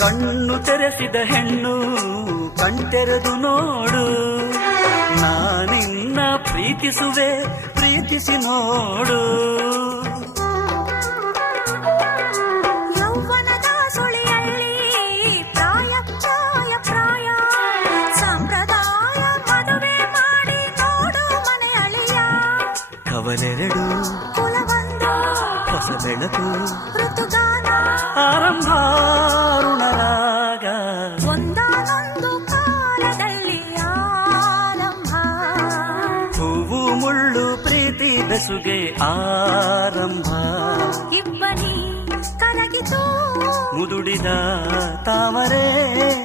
ಕಣ್ಣು ತೆರೆಸಿದ ಹೆಣ್ಣು ಕಣ್ತೆರೆದು ನೋಡು, ನಾನಿನ್ನ ಪ್ರೀತಿಸುವೆ ಪ್ರೀತಿಸಿ ನೋಡು. ಯೌವನದ ಸುಳಿಯಲ್ಲಿ ಪ್ರಾಯ ಪ್ರಾಯ ಪ್ರಾಯ ಸಂಪ್ರದಾಯ ಮದುವೆ ಮಾಡಿ ನೋಡು ಮನೆ ಅಳಿಯ. ಕವಲೆರಡು ಕುಲವೊಂದು ಹೊಸ ಬೆಳಕು ಋತುಗಾನ ಆರಂಭ ಋಣರಾಗ ಒಂದಾನೊಂದು ಕಾಲದಲ್ಲಿ ಆರಂಭ. ಹೂವು ಮುಳ್ಳು ಪ್ರೀತಿ ಬೆಸುಗೆ ಆರಂಭ. ಇಬ್ಬನಿ ಕರಗಿತು ಮುದುಡಿದ ತಾವರೇ